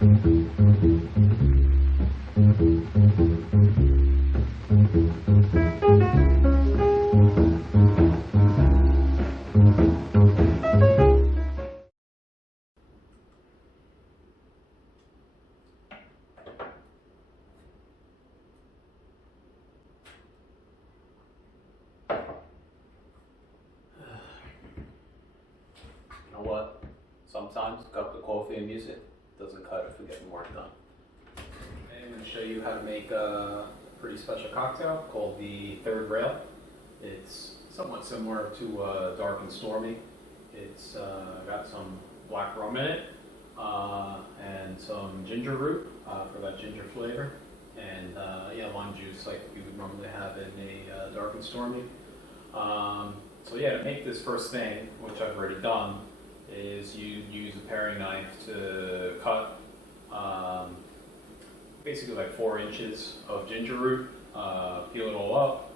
What? Sometimes a cup of coffee and music doesn't cut it for getting work done. Okay, I'm going to show you how to make a pretty special cocktail called the Third Rail. It's somewhat similar to Dark and Stormy. It's got some black rum in it and some ginger root for that ginger flavor, and yeah, lime juice like you would normally have in a Dark and Stormy. So yeah, to make this first thing, which I've already done, is you use a paring knife to cut basically like 4 inches of ginger root, peel it all up,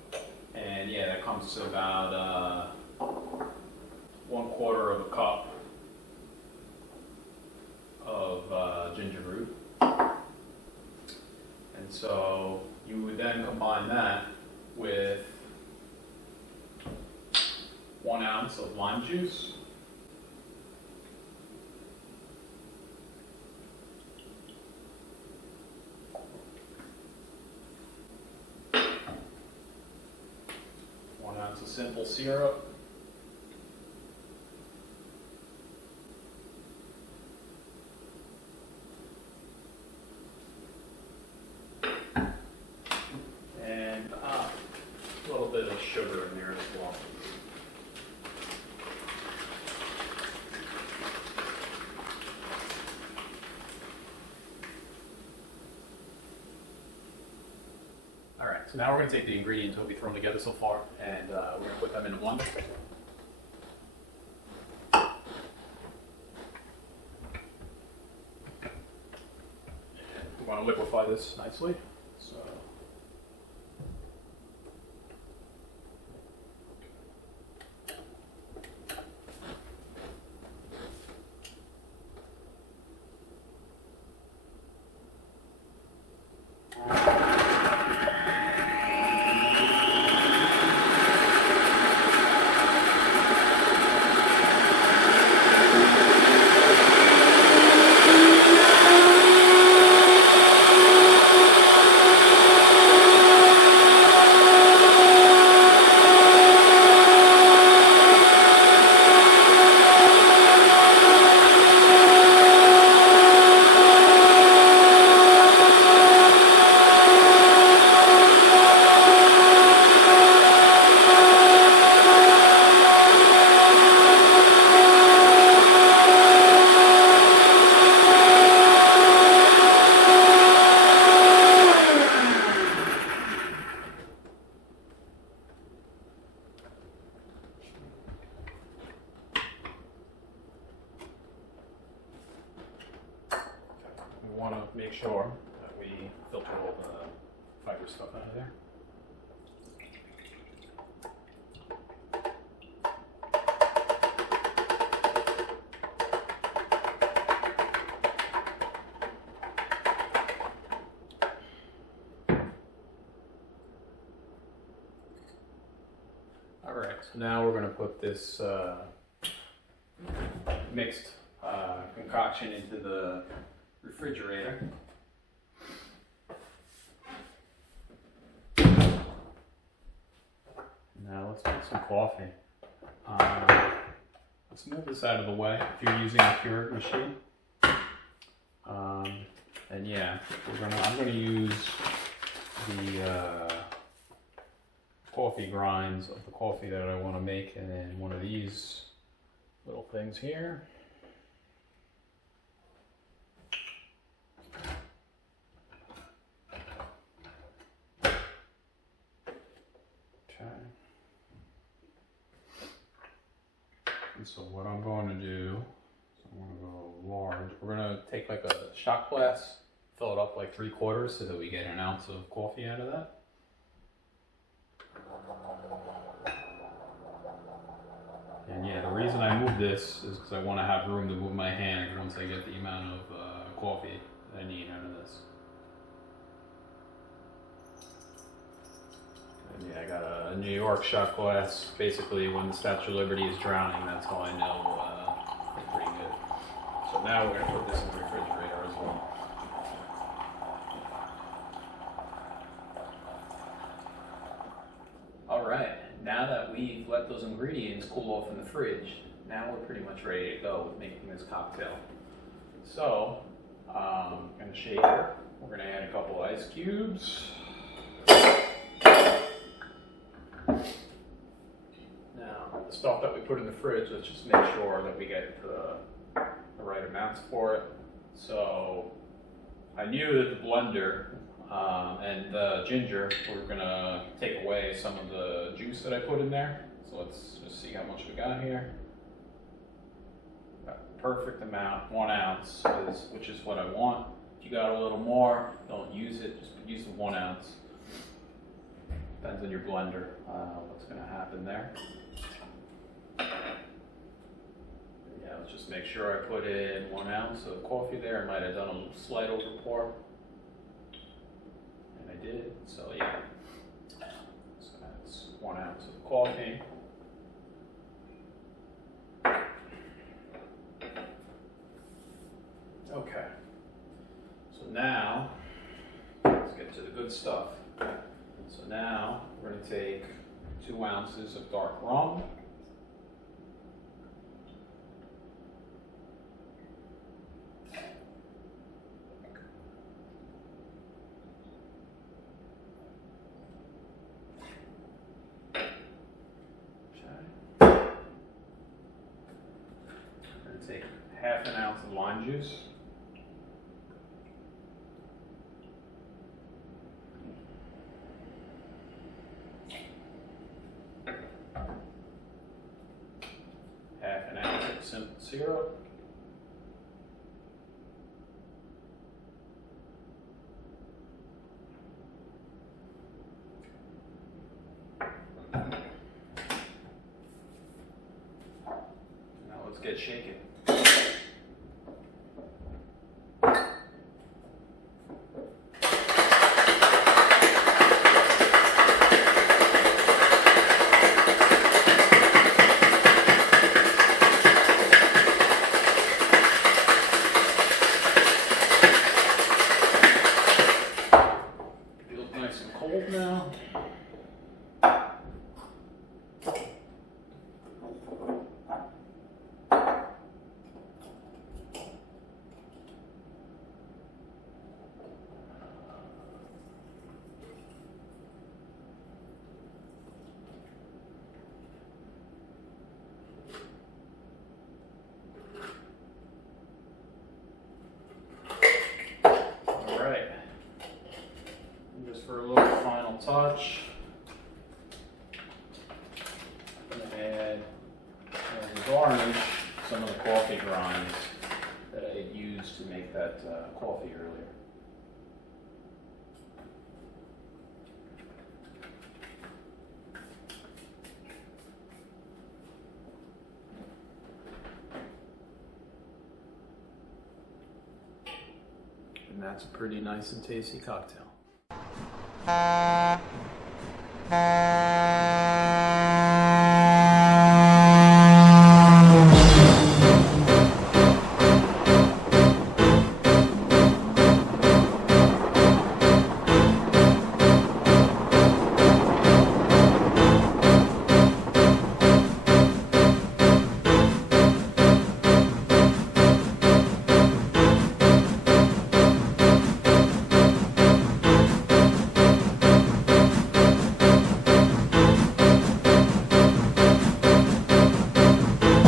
and yeah, that comes to about 1/4 of a cup of ginger root. And so you would then combine that with 1 ounce of lime juice, of simple syrup, and a little bit of sugar in there as well. Alright, so now we're going to take the ingredients that we've thrown together so far, and we're going to put them in a blender. We want to liquefy this nicely. So we want to make sure that we filter all the fiber stuff out of there. Alright, so now we're going to put this mixed concoction into the refrigerator. Now let's make some coffee. Let's move this out of the way if you're using a Keurig machine. And yeah, I'm gonna use the coffee grinds of the coffee that I want to make, and then one of these little things here. And so what I'm going to do is I'm going to go large. We're going to take like a shot glass, fill it up like 3/4 so that we get an ounce of coffee out of that. And yeah, the reason I move this is because I want to have room to move my hand once I get the amount of coffee I need none of this. Yeah, I got a New York shot glass. Basically, when the Statue of Liberty is drowning, that's how I know it's pretty good. So now we're gonna put this in the refrigerator as well. Alright, now that we've let those ingredients cool off in the fridge, now we're pretty much ready to go with making this cocktail. So, I'm gonna shaker. We're gonna add a couple ice cubes. Now, the stuff that we put in the fridge, let's just make sure that we get the right amounts for it. So, I knew that the blender and the ginger were gonna take away some of the juice that I put in there. So let's just see how much we got here. Got the perfect amount, 1 ounce, which is what I want. If you got a little more, don't use it, just use the 1 ounce. Depends on your blender, what's gonna happen there. Yeah, let's just make sure I put in 1 ounce of coffee there. I might have done a slight over pour. And I did, so yeah. So that's 1 ounce of coffee. Okay. So now, let's get to the good stuff. So now, we're going to take 2 ounces of dark rum. Take 1/2 ounce of lime juice. Half an ounce of simple syrup. Now let's get shaken. Feels nice and cold now. For a little final touch, I'm going to add and garnish some of the coffee grinds that I had used to make that coffee earlier. And that's a pretty nice and tasty cocktail.